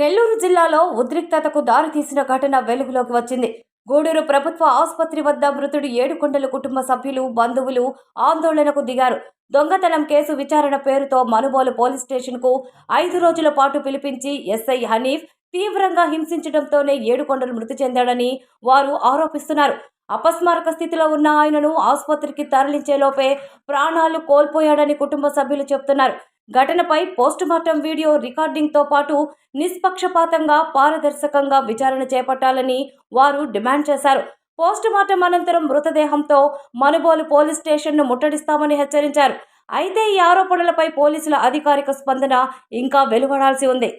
నెల్లూరు జిల్లాలో ఉద్రిక్తతకు దారితీసిన ఘటన వెలుగులోకి వచ్చింది. గూడూరు ప్రభుత్వ ఆసుపత్రి వద్ద మృతుడు ఏడుకొండల కుటుంబ సభ్యులు, బంధువులు ఆందోళనకు దిగారు. దొంగతనం కేసు విచారణ పేరుతో మనుబోలు పోలీస్ స్టేషన్కు 5 రోజుల పాటు పిలిపించి ఎస్ఐ హనీఫ్ తీవ్రంగా హింసించడంతోనే ఏడుకొండలు మృతి చెందాడని వారు ఆరోపిస్తున్నారు. అపస్మారక స్థితిలో ఉన్న ఆయనను ఆసుపత్రికి తరలించేలోపే ప్రాణాలు కోల్పోయాడని కుటుంబ సభ్యులు చెబుతున్నారు. ఘటనపై పోస్టుమార్టం వీడియో రికార్డింగ్తో పాటు నిష్పక్షపాతంగా, పారదర్శకంగా విచారణ చేపట్టాలని వారు డిమాండ్ చేశారు. పోస్టుమార్టం అనంతరం మృతదేహంతో మనుబోలు పోలీస్ స్టేషన్ను ముట్టడిస్తామని హెచ్చరించారు. అయితే ఈ ఆరోపణలపై పోలీసుల అధికారిక స్పందన ఇంకా వెలువడాల్సి ఉంది.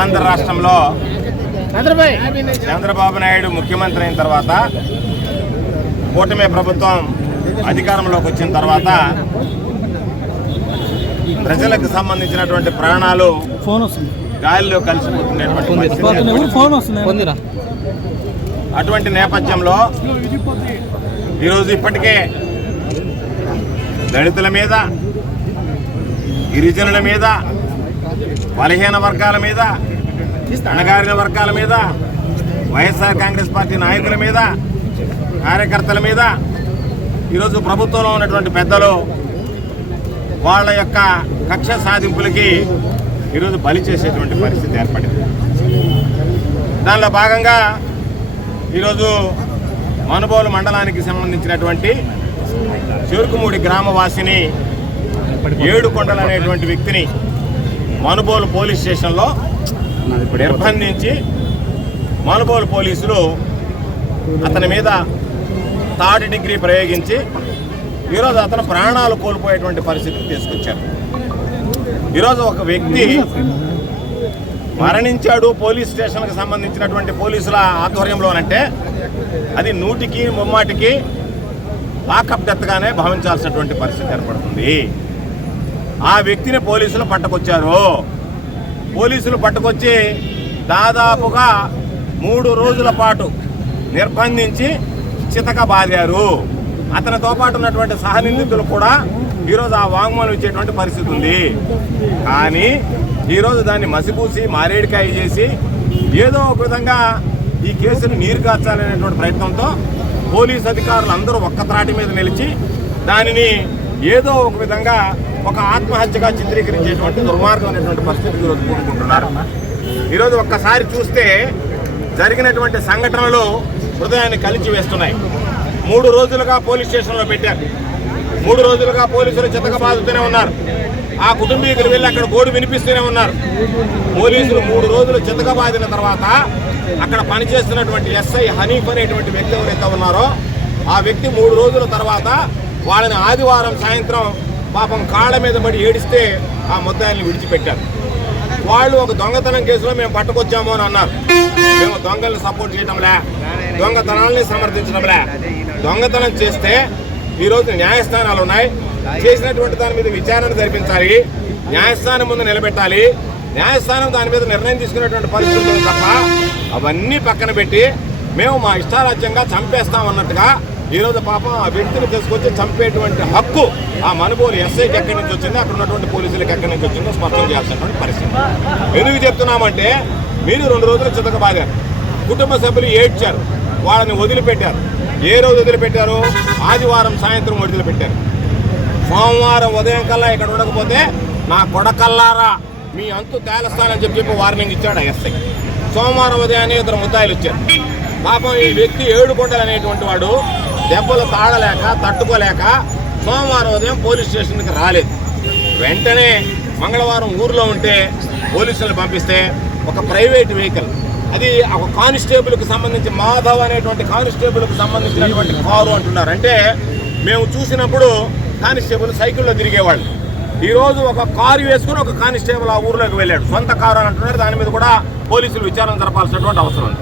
ఆంధ్ర రాష్ట్రంలో చంద్రబాబు నాయుడు ముఖ్యమంత్రి అయిన తర్వాత, కూటమి ప్రభుత్వం అధికారంలోకి వచ్చిన తర్వాత ప్రజలకు సంబంధించినటువంటి ప్రాణాలు గాలిలో కలిసిపోతున్నటువంటి అటువంటి నేపథ్యంలో ఈరోజు ఇప్పటికే దళితుల మీద, గిరిజనుల మీద, బలహీన వర్గాల మీద, అణగారిన వర్గాల మీద, వైఎస్ఆర్ కాంగ్రెస్ పార్టీ నాయకుల మీద, కార్యకర్తల మీద ఈరోజు ప్రభుత్వంలో ఉన్నటువంటి పెద్దలు వాళ్ళ యొక్క కక్ష సాధింపులకి ఈరోజు బలి చేసేటువంటి పరిస్థితి ఏర్పడింది. దానిలో భాగంగా ఈరోజు మనుబోలు మండలానికి సంబంధించినటువంటి చెరుకుమూడి గ్రామవాసిని ఏడుకొండలు అనేటువంటి వ్యక్తిని మనుబోలు పోలీస్ స్టేషన్లో నిర్బంధించి మనుబోలు పోలీసులు అతని మీద 3rd డిగ్రీ ప్రయోగించి ఈరోజు అతను ప్రాణాలు కోల్పోయేటువంటి పరిస్థితికి తీసుకొచ్చారు. ఈరోజు ఒక వ్యక్తి మరణించాడు పోలీస్ స్టేషన్కి సంబంధించినటువంటి పోలీసుల ఆధ్వర్యంలోనంటే అది 100కి 3 లాకప్ డెత్గానే భావించాల్సినటువంటి పరిస్థితి ఏర్పడుతుంది. ఆ వ్యక్తిని పోలీసులు పట్టుకొచ్చారు. పోలీసులు పట్టుకొచ్చి దాదాపుగా 3 రోజుల పాటు నిర్బంధించి చితక బాదారు. అతనితో పాటు ఉన్నటువంటి సహనిందితులు కూడా ఈరోజు ఆ వాంగ్మూలం ఇచ్చేటువంటి పరిస్థితి ఉంది. కానీ ఈరోజు దాన్ని మసిపూసి మారేడికాయ చేసి ఏదో ఒక విధంగా ఈ కేసును నీరు కార్చాలనేటువంటి ప్రయత్నంతో పోలీసు అధికారులు అందరూ ఒక్కత్రాటి మీద నిలిచి దానిని ఏదో ఒక విధంగా ఒక ఆత్మహత్యగా చిత్రీకరించేటువంటి దుర్మార్గమైనటువంటి పరిస్థితి ఈరోజు కూడుకుంటున్నారు. ఈరోజు ఒక్కసారి చూస్తే జరిగినటువంటి సంఘటనలు హృదయాన్ని కలిచి వేస్తున్నాయి. 3 రోజులుగా పోలీస్ స్టేషన్లో పెట్టారు. 3 రోజులుగా పోలీసులు చితక బాదుతూనే ఉన్నారు. ఆ కుటుంబీకులు వెళ్ళి అక్కడ గోడు వినిపిస్తూనే ఉన్నారు. పోలీసులు 3 రోజులు చితక బాదిన తర్వాత అక్కడ పనిచేస్తున్నటువంటి ఎస్ఐ హనీఫ్ అనేటువంటి వ్యక్తి ఎవరైతే ఉన్నారో ఆ వ్యక్తి 3 రోజుల తర్వాత వాళ్ళని ఆదివారం సాయంత్రం పాపం కాళ్ళ మీద పడి ఏడిస్తే ఆ ముద్దాయిల్ని విడిచిపెట్టారు. వాళ్ళు ఒక దొంగతనం కేసులో మేము పట్టుకొచ్చాము అని అన్నారు. మేము దొంగల్ని సపోర్ట్ చేయడంలే, దొంగతనాలని సమర్థించడంలే. దొంగతనం చేస్తే ఈరోజు న్యాయస్థానాలు ఉన్నాయి. చేసినటువంటి దాని మీద విచారణ జరిపించాలి, న్యాయస్థానం ముందు నిలబెట్టాలి. న్యాయస్థానం దాని మీద నిర్ణయం తీసుకునేటువంటి పరిస్థితులు తప్ప అవన్నీ పక్కన పెట్టి మేము మా ఇష్టారాజ్యంగా చంపేస్తామన్నట్టుగా ఈరోజు పాపం ఆ వ్యక్తిని తీసుకొచ్చి చంపేటువంటి హక్కు ఆ మనుబోలు ఎస్ఐకి ఎక్కడి నుంచి వచ్చిందో, అక్కడ ఉన్నటువంటి పోలీసులకు ఎక్కడి నుంచి వచ్చిందో స్పష్టం చేయాల్సినటువంటి పరిస్థితి. ఎందుకు చెప్తున్నామంటే మీరు 2 రోజులు చితక బాదారు, కుటుంబ సభ్యులు ఏడ్చారు, వాళ్ళని వదిలిపెట్టారు. ఏ రోజు వదిలిపెట్టారు? ఆదివారం సాయంత్రం వదిలిపెట్టారు. సోమవారం ఉదయం కల్లా ఇక్కడ ఉండకపోతే నా కొడకల్లారా మీ అంతు తేలుస్తానని చెప్పి వార్నింగ్ ఇచ్చాడు ఎస్ఐ. సోమవారం ఉదయాన్నే ఇద్దరు ముద్దాయిలు వచ్చారు. పాపం ఈ వ్యక్తి ఏడుకొండలు అనేటువంటి వాడు దెబ్బలు తాడలేక తట్టుకోలేక సోమవారం ఉదయం పోలీస్ స్టేషన్కి రాలేదు. వెంటనే మంగళవారం ఊర్లో ఉంటే పోలీసులు పంపిస్తే ఒక ప్రైవేట్ వెహికల్, అది ఒక కానిస్టేబుల్కి సంబంధించి మాధవ్ అనేటువంటి కానిస్టేబుల్కి సంబంధించినటువంటి కారు అంటున్నారు. అంటే మేము చూసినప్పుడు కానిస్టేబుల్ సైకిల్లో తిరిగేవాళ్ళు. ఈరోజు ఒక కారు వేసుకుని ఒక కానిస్టేబుల్ ఆ ఊర్లోకి వెళ్ళాడు. సొంత కారు అని అంటున్నారు. దాని మీద కూడా పోలీసులు విచారణ జరపాల్సినటువంటి అవసరం ఉంది.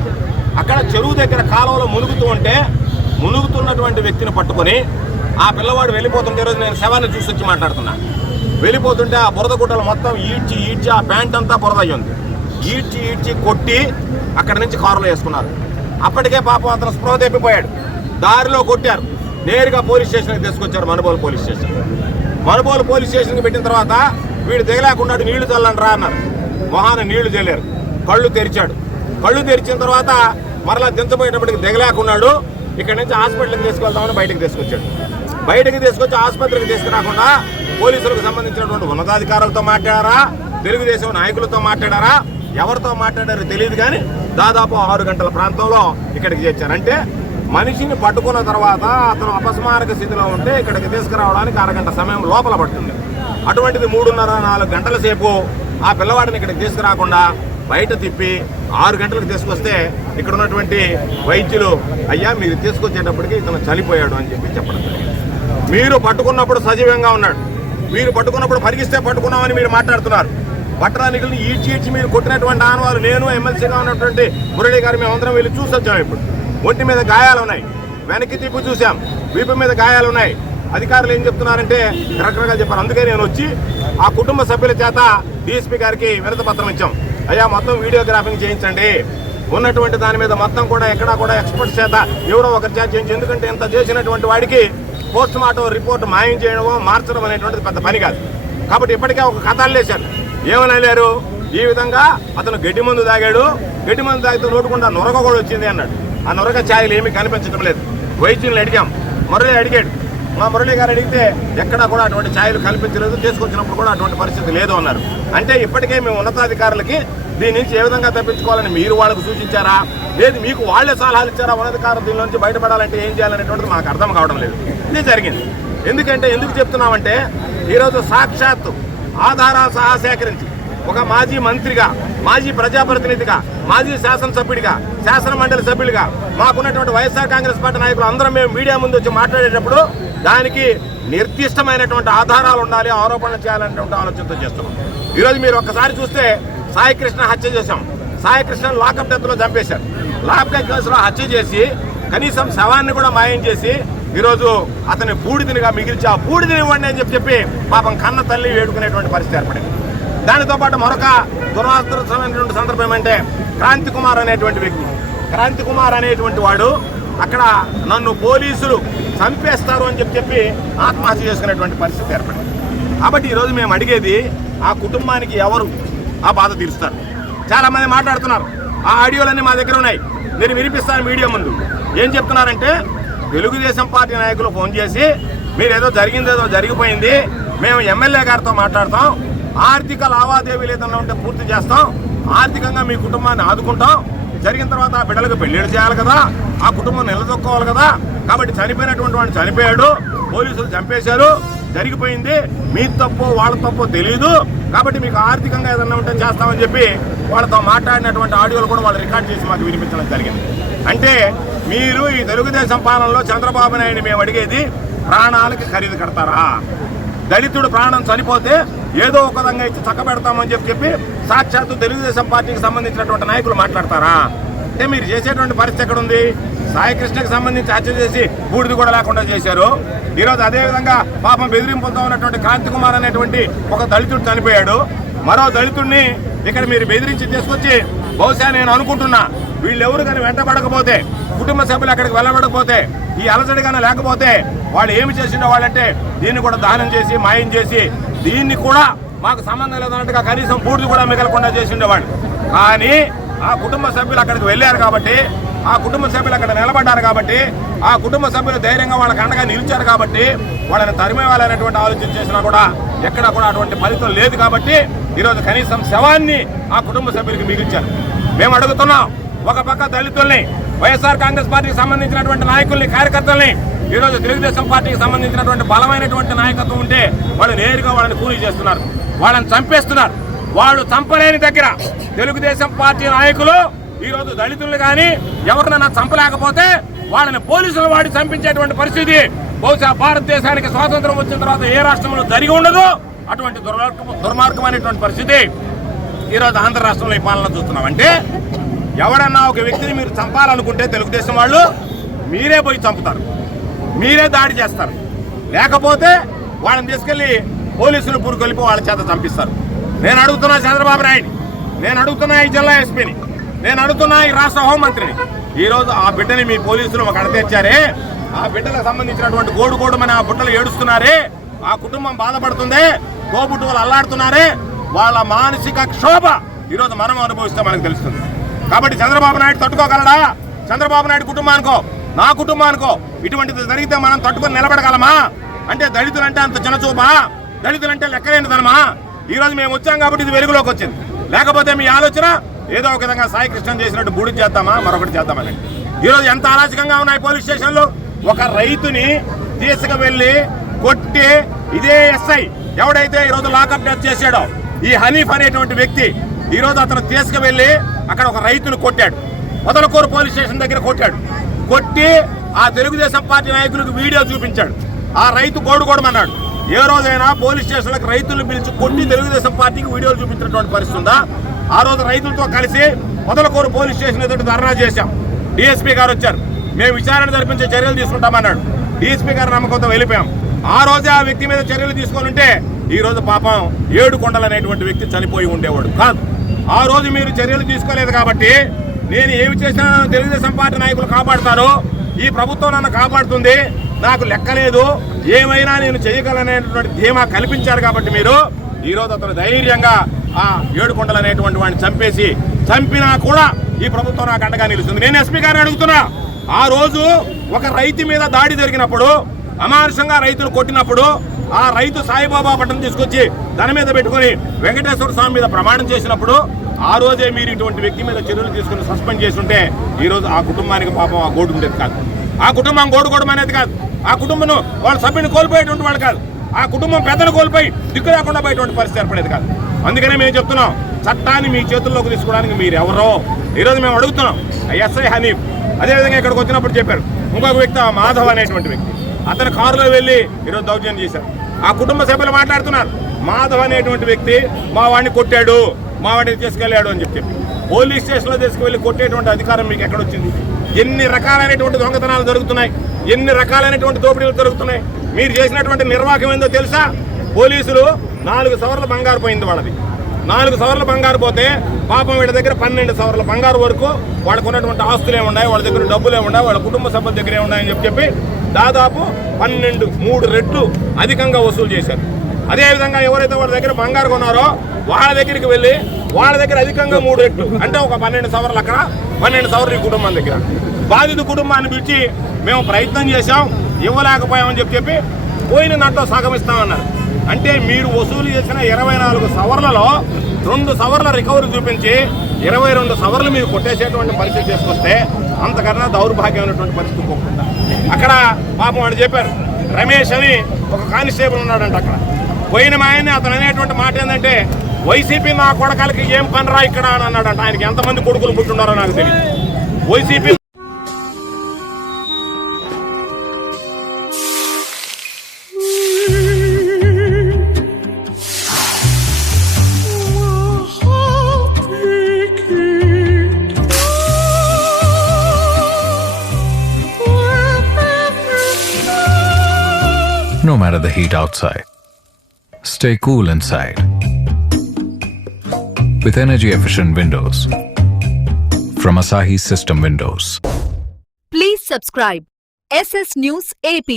అక్కడ చెరువు దగ్గర కాలువలో మునుగుతున్నటువంటి వ్యక్తిని పట్టుకొని ఆ పిల్లవాడు వెళ్ళిపోతుంటే, ఈరోజు నేను శవాన్ని చూసి వచ్చి మాట్లాడుతున్నా, వెళ్ళిపోతుంటే ఆ బురద గుట్టలు మొత్తం ఈడ్చి ఆ ప్యాంట్ అంతా బురద అయ్యింది. ఈడ్చి కొట్టి అక్కడి నుంచి కారులో వేసుకున్నారు. అప్పటికే పాపం అతను స్పృహ తెప్పిపోయాడు. దారిలో కొట్టారు. నేరుగా పోలీస్ స్టేషన్కి తీసుకొచ్చారు, Manubolu police station. Manubolu police స్టేషన్కి పెట్టిన తర్వాత వీడు దిగలేకుండా నీళ్లు చల్లండి రా అన్నారు. మొహాన నీళ్లు చల్లారు. కళ్ళు తెరిచాడు. కళ్ళు తెరిచిన తర్వాత మరలా దించబోయేటప్పటికి దిగలేకున్నాడు. ఇక్కడి నుంచి హాస్పిటల్కి తీసుకెళ్తామని బయటకు తీసుకొచ్చాడు. బయటకు తీసుకొచ్చి ఆసుపత్రికి తీసుకురాకుండా పోలీసులకు సంబంధించినటువంటి ఉన్నతాధికారులతో మాట్లాడారా, తెలుగుదేశం నాయకులతో మాట్లాడారా, ఎవరితో మాట్లాడారో తెలియదు కానీ దాదాపు 6 గంటల ప్రాంతంలో ఇక్కడికి చేర్చారు. అంటే మనిషిని పట్టుకున్న తర్వాత అతను అపస్మారక స్థితిలో ఉంటే ఇక్కడికి తీసుకురావడానికి 1 గంట సమయం లోపల పడుతుంది. అటువంటిది 3.5-4 గంటల సేపు ఆ పిల్లవాడిని ఇక్కడికి తీసుకురాకుండా బయట తిప్పి 6 గంటలకు తీసుకొస్తే ఇక్కడ ఉన్నటువంటి వైద్యులు, అయ్యా మీరు తీసుకొచ్చేటప్పటికి ఇతను చనిపోయాడు అని చెప్పడం జరిగింది. మీరు పట్టుకున్నప్పుడు సజీవంగా ఉన్నాడు, మీరు పట్టుకున్నప్పుడు పరిగిస్తే పట్టుకున్నామని మీరు మాట్లాడుతున్నారు. పట్టణానికల్ని ఈడ్చి మీరు కొట్టినటువంటి ఆనవాళ్ళు నేను ఎమ్మెల్సీగా ఉన్నటువంటి మురళి గారు మేమందరం వెళ్ళి చూసి వచ్చాము. ఇప్పుడు ఒంటి మీద గాయాలు ఉన్నాయి, వెనక్కి తిప్పి చూసాం, వీపు మీద గాయాలు ఉన్నాయి. అధికారులు ఏం చెప్తున్నారంటే రకరకాలుగా చెప్పారు. అందుకే నేను వచ్చి ఆ కుటుంబ సభ్యుల చేత డీఎస్పీ గారికి వినతి పత్రం ఇచ్చాం. అయ్యా మొత్తం వీడియోగ్రాఫింగ్ చేయించండి, ఉన్నటువంటి దాని మీద మొత్తం కూడా ఎక్కడా కూడా ఎక్స్పర్ట్స్ చేత ఎవరో ఒకరి చేత చేయించి, ఎందుకంటే ఇంత చేసినటువంటి వాడికి పోస్ట్ మార్టం రిపోర్ట్ మాయం చేయడమో మార్చడం అనేటువంటిది పెద్ద పని కాదు. కాబట్టి ఇప్పటికే ఒక కథలు లేశారు. ఏమని వెళ్ళారు, ఈ విధంగా అతను గడ్డి మందు తాగాడు, గడ్డి మందు తాగితే నోటుకుండా నొరగ కూడా వచ్చింది అన్నాడు. ఆ నొరగ ఛాయలు ఏమీ కనిపించడం లేదు. వైద్యుల్ని అడిగాం, మురళి అడిగాడు. మా మురళి గారు అడిగితే ఎక్కడా కూడా అటువంటి ఛాయలు కనిపించలేదు, తీసుకొచ్చినప్పుడు కూడా అటువంటి పరిస్థితి లేదు అన్నారు. అంటే ఇప్పటికే మేము ఉన్నతాధికారులకి దీని నుంచి ఏ విధంగా తప్పించుకోవాలని మీరు వాళ్ళకు సూచించారా, లేదు మీకు వాళ్లే సలహాలు ఇచ్చారా, ఉన్నతాధికారులు దీని నుంచి బయటపడాలంటే ఏం చేయాలనేటువంటిది మాకు అర్థం కావడం లేదు. ఇది జరిగింది. ఎందుకు చెప్తున్నామంటే ఈరోజు సాక్షాత్తు ఆధారాలు సహా సేకరించి ఒక మాజీ మంత్రిగా, మాజీ ప్రజాప్రతినిధిగా, మాజీ శాసనసభ్యుడిగా, శాసన మండలి సభ్యుడిగా మాకున్నటువంటి వైఎస్ఆర్ కాంగ్రెస్ పార్టీ నాయకులు అందరం మేము మీడియా ముందు వచ్చి మాట్లాడేటప్పుడు దానికి నిర్దిష్టమైనటువంటి ఆధారాలు ఉండాలి, ఆరోపణలు చేయాలనేటువంటి ఆలోచనతో చేస్తున్నాం. ఈరోజు మీరు ఒక్కసారి చూస్తే సాయికృష్ణ హత్య చేశాం. సాయికృష్ణ లాకప్ డెత్లో చంపేశారు. లాకప్ కేసులో హత్య చేసి కనీసం శవాన్ని కూడా మాయం చేసి ఈరోజు అతని బూడిదనిగా మిగిల్చి ఆ బూడిదని ఇవ్వండి అని చెప్పి పాపం కన్న తల్లి వేడుకునేటువంటి పరిస్థితి ఏర్పడింది. దానితో పాటు మరొక దురదృష్టమైనటువంటి సందర్భం ఏమంటే క్రాంతి కుమార్ అనేటువంటి వ్యక్తి, క్రాంతి కుమార్ అనేటువంటి వాడు అక్కడ నన్ను పోలీసులు చంపేస్తారు అని చెప్పి ఆత్మహత్య చేసుకునేటువంటి పరిస్థితి ఏర్పడింది. కాబట్టి ఈరోజు మేము అడిగేది ఆ కుటుంబానికి ఎవరు ఆ బాధ తీరుస్తారు. చాలా మంది మాట్లాడుతున్నారు, ఆ ఆడియోలన్నీ మా దగ్గర ఉన్నాయి, నేను వినిపిస్తాను మీడియా ముందు. ఏం చెప్తున్నారంటే తెలుగుదేశం పార్టీ నాయకులు ఫోన్ చేసి మీరేదో జరిగిందేదో జరిగిపోయింది, మేము ఎమ్మెల్యే గారితో మాట్లాడతాం, ఆర్థిక లావాదేవీలు ఏదన్నా ఉంటే పూర్తి చేస్తాం, ఆర్థికంగా మీ కుటుంబాన్ని ఆదుకుంటాం, జరిగిన తర్వాత ఆ బిడ్డలకు పెళ్లిళ్ళు చేయాలి కదా, ఆ కుటుంబం నిలదొక్కోవాలి కదా, కాబట్టి చనిపోయినటువంటి వాడిని చనిపోయాడు, పోలీసులు చంపేశారు, జరిగిపోయింది, మీ తప్పు వాళ్ళ తప్పు తెలియదు, కాబట్టి మీకు ఆర్థికంగా ఏదన్నా ఉంటే చేస్తామని చెప్పి వాళ్ళతో మాట్లాడినటువంటి ఆడియోలు కూడా వాళ్ళు రికార్డ్ చేసి మాకు వినిపించడం జరిగింది. అంటే మీరు ఈ తెలుగుదేశం పాలనలో చంద్రబాబు నాయుడు మేము అడిగేది ప్రాణాలకి ఖరీదు కడతారా? దళితుడు ప్రాణం చనిపోతే ఏదో ఒక విధంగా ఇచ్చి చక్కబెడతామని చెప్పి సాక్షాత్తు తెలుగుదేశం పార్టీకి సంబంధించినటువంటి నాయకులు మాట్లాడతారా? అంటే మీరు చేసేటువంటి పరిస్థితి ఎక్కడ ఉంది? సాయికృష్ణకి సంబంధించి హత్య చేసి బూడిది కూడా లేకుండా చేశారు. ఈరోజు అదేవిధంగా పాపం బెదిరింపులతో ఉన్నటువంటి క్రాంతి కుమార్ అనేటువంటి ఒక దళితుడు చనిపోయాడు. మరో దళితుడిని ఇక్కడ మీరు బెదిరించి తీసుకొచ్చి, బహుశా నేను అనుకుంటున్నా వీళ్ళెవరు కానీ వెంటబడకపోతే, కుటుంబ సభ్యులు అక్కడికి వెళ్ళబడకపోతే, ఈ అలజడి కానీ లేకపోతే వాళ్ళు ఏమి చేసిండే వాళ్ళంటే దీన్ని కూడా దహనం చేసి మాయం చేసి దీన్ని కూడా మాకు సంబంధం లేదన్నట్టుగా కనీసం బూడిది కూడా మిగలకుండా చేసి ఉండేవాడు. కానీ ఆ కుటుంబ సభ్యులు అక్కడికి వెళ్ళారు కాబట్టి ఆ కుటుంబ సభ్యులు అక్కడ నిలబడ్డారు కాబట్టి, ఆ కుటుంబ సభ్యులు ధైర్యంగా వాళ్ళకి అండగా నిలిచారు కాబట్టి, వాళ్ళని తరిమేయాలనేటువంటి ఆలోచన చేసినా కూడా ఎక్కడ కూడా అటువంటి ఫలితం లేదు కాబట్టి ఈరోజు కనీసం శవాన్ని ఆ కుటుంబ సభ్యులకి మిగిల్చారు. మేము అడుగుతున్నాం, ఒక పక్క దళితుల్ని, వైఎస్ఆర్ కాంగ్రెస్ పార్టీకి సంబంధించినటువంటి నాయకుల్ని, కార్యకర్తల్ని, ఈరోజు తెలుగుదేశం పార్టీకి సంబంధించినటువంటి బలమైనటువంటి నాయకత్వం ఉంటే వాళ్ళు నేరుగా వాళ్ళని కూలీ చేస్తున్నారు, వాళ్ళని చంపేస్తున్నారు. వాళ్ళు చంపలేని దగ్గర తెలుగుదేశం పార్టీ నాయకులు ఈరోజు దళితులు కానీ ఎవరినైనా చంపలేకపోతే వాళ్ళని పోలీసులు వాడి చంపించేటువంటి పరిస్థితి బహుశా భారతదేశానికి స్వాతంత్రం వచ్చిన తర్వాత ఏ రాష్ట్రంలో జరిగి ఉండదు. అటువంటి దుర్మార్గమైనటువంటి పరిస్థితి ఈరోజు ఆంధ్ర రాష్ట్రంలో ఈ పాలన చూస్తున్నాం. అంటే ఎవరన్నా ఒక వ్యక్తిని మీరు చంపాలనుకుంటే తెలుగుదేశం వాళ్ళు మీరే పోయి చంపుతారు, మీరే దాడి చేస్తారు, లేకపోతే వాళ్ళని తీసుకెళ్లి పోలీసులు పురుకొలిపి వాళ్ళ చేత చంపిస్తారు. నేను అడుగుతున్నా చంద్రబాబు నాయుడు, నేను అడుగుతున్నా ఈ జిల్లా ఎస్పీని, నేను అడుగుతున్నా ఈ రాష్ట్ర హోంమంత్రిని, ఈరోజు ఆ బిడ్డని మీ పోలీసులు ఒక అడతెచ్చారే, ఆ బిడ్డలకు సంబంధించినటువంటి గోడుమని ఆ బిడ్డలు ఏడుస్తున్నారే, ఆ కుటుంబం బాధపడుతుంది, తోబుట్టువులు అల్లాడుతున్నారే, వాళ్ళ మానసిక క్షోభ ఈరోజు మనం అనుభవిస్తే మనకు తెలుస్తుంది. కాబట్టి చంద్రబాబు నాయుడు తట్టుకోగలడా? చంద్రబాబు నాయుడు కుటుంబానికో నా కుటుంబానికో ఇటువంటిది జరిగితే మనం తట్టుకొని నిలబడగలమా? అంటే దళితులంటే అంత చిన్నచూపా? దళితులంటే లెక్కలేనిదనమా? ఈరోజు మేము వచ్చాం కాబట్టి ఇది వెలుగులోకి వచ్చింది. లేకపోతే మీ ఆలోచన ఏదో ఒక విధంగా సాయి కృష్ణ చేసినట్టు బూడి చేద్దామా, మరొకటి చేద్దామని. ఈరోజు ఎంత అరాచకంగా ఉన్నాయి పోలీస్ స్టేషన్లు. ఒక రైతుని తీసుకువెళ్ళి కొట్టి, ఇదే ఎస్ఐ ఎవడైతే ఈరోజు లాకప్ డెత్ చేశాడో ఈ హనీఫ్ అనేటువంటి వ్యక్తి, ఈరోజు అతను తీసుకువెళ్ళి అక్కడ ఒక రైతును కొట్టాడు. మొదలకూరు పోలీస్ స్టేషన్ దగ్గర కొట్టి ఆ తెలుగుదేశం పార్టీ నాయకులకు వీడియో చూపించాడు. ఆ రైతు గోడుమన్నాడు. ఏ రోజైనా పోలీస్ స్టేషన్లకు రైతులను పిలిచి కొట్టి తెలుగుదేశం పార్టీకి వీడియోలు చూపించినటువంటి పరిస్థితి ఉందా? ఆ రోజు రైతులతో కలిసి మొదలకూరు పోలీస్ స్టేషన్ ఎదుట ధర్నా చేశాం. డీఎస్పీ గారు వచ్చారు, మేము విచారణ జరిపించే చర్యలు తీసుకుంటామన్నాడు. డీఎస్పీ గారు నమ్మకంతో వెళ్ళిపోయాం. ఆ రోజే ఆ వ్యక్తి మీద చర్యలు తీసుకొని ఉంటే ఈ రోజు పాపం ఏడుకొండలు అనేటువంటి వ్యక్తి చనిపోయి ఉండేవాడు కాదు. ఆ రోజు మీరు చర్యలు తీసుకోలేదు కాబట్టి నేను ఏమి చేసినా తెలుగుదేశం పార్టీ నాయకులు కాపాడుతారు, ఈ ప్రభుత్వం నన్ను కాపాడుతుంది, నాకు లెక్కలేదు, ఏమైనా నేను చేయగలనేటువంటి ధీమా కల్పించారు కాబట్టి మీరు ఈరోజు అతను ధైర్యంగా ఆ ఏడుకొండలు అనేటువంటి వాడిని చంపినా కూడా ఈ ప్రభుత్వం నాకు అండగా నిలుస్తుంది. నేను ఎస్పీ గారిని అడుగుతున్నా, ఆ రోజు ఒక రైతు మీద దాడి జరిగినప్పుడు, అమానుషంగా రైతును కొట్టినప్పుడు, ఆ రైతు సాయిబాబా పట్టణం తీసుకొచ్చి దాని మీద పెట్టుకుని వెంకటేశ్వర స్వామి మీద ప్రమాణం చేసినప్పుడు ఆ రోజే మీరు ఇటువంటి వ్యక్తి మీద చర్యలు తీసుకుని సస్పెండ్ చేస్తుంటే ఈరోజు ఆ కుటుంబానికి పాపం ఆ గోడు ఉండేది కాదు, ఆ కుటుంబం గోడుకోవడం అనేది కాదు, ఆ కుటుంబం వాళ్ళ సభ్యుని కోల్పోయేటువంటి వాళ్ళు కాదు, ఆ కుటుంబం పెద్దను కోల్పోయి దిక్కు లేకుండా పోయేటువంటి పరిస్థితి ఏర్పడేది కాదు. అందుకనే మేము చెప్తున్నాం, చట్టాన్ని మీ చేతుల్లోకి తీసుకోవడానికి మీరు ఎవరో ఈరోజు మేము అడుగుతున్నాం. ఎస్ఐ హనీఫ్ అదేవిధంగా ఇక్కడికి వచ్చినప్పుడు చెప్పారు, ఇంకొక వ్యక్తి మాధవ్ అనేటువంటి వ్యక్తి, అతను కారులో వెళ్ళి ఈరోజు దౌర్జన్యం చేశారు. ఆ కుటుంబ సభ్యులు మాట్లాడుతున్నారు, మాధవ్ అనేటువంటి వ్యక్తి మా వాడిని కొట్టాడు, మా వాడిని తీసుకెళ్ళాడు అని చెప్పి పోలీస్ స్టేషన్లో తీసుకువెళ్ళి కొట్టేటువంటి అధికారం మీకు ఎక్కడొచ్చింది? ఎన్ని రకాలైనటువంటి దొంగతనాలు జరుగుతున్నాయి, ఎన్ని రకాలైనటువంటి దోపిడీలు జరుగుతున్నాయి. మీరు చేసినటువంటి నిర్వాహకం ఏందో తెలుసా? పోలీసులు 4 సవర్ల బంగారు పోయింది వాళ్ళది. 4 సవర్ల బంగారు పోతే పాపం వీళ్ళ దగ్గర 12 సవర్ల బంగారు వరకు వాళ్ళకు ఉన్నటువంటి ఆస్తులు ఏమున్నాయి, వాళ్ళ దగ్గర డబ్బులు ఏమున్నాయి, వాళ్ళ కుటుంబ సభ్యుల దగ్గర ఏమున్నాయని చెప్పి దాదాపు 3 రెట్లు అధికంగా వసూలు చేశారు. అదేవిధంగా ఎవరైతే వాళ్ళ దగ్గర బంగారు కొన్నారో వాళ్ళ దగ్గరికి వెళ్ళి వాళ్ళ దగ్గర అధికంగా 3 రెట్లు అంటే ఒక 12 సవర్లు అక్కడ, 12 సవర్లు ఈ కుటుంబం దగ్గర. బాధిత కుటుంబాన్ని పిలిచి మేము ప్రయత్నం చేశాం, ఇవ్వలేకపోయామని చెప్పి పోయిన దాంట్లో సగం ఇస్తామన్నారు. అంటే మీరు వసూలు చేసిన 24 సవర్లలో 2 సవర్ల రికవరీ చూపించి 22 సవర్లు మీరు కొట్టేసేటువంటి పరిస్థితి చేసుకొస్తే అంతకన్నా దౌర్భాగ్యమైనటువంటి పరిస్థితి పోకుండా. అక్కడ పాపం వాడు చెప్పారు, రమేష్ అని ఒక కానిస్టేబుల్ ఉన్నాడంట అక్కడ. పోయిన మా ఆయన్ని అతను అనేటువంటి మాట ఏంటంటే, వైసీపీ నా కొడకలకి ఏం పనిరా ఇక్కడ అని అన్నాడంట. ఆయనకి ఎంతమంది కొడుకులు పుట్టున్నారో నాకు తెలియదు. YCP No matter the heat outside, stay cool inside with energy-efficient windows from Asahi System Windows. Please subscribe SS News AP.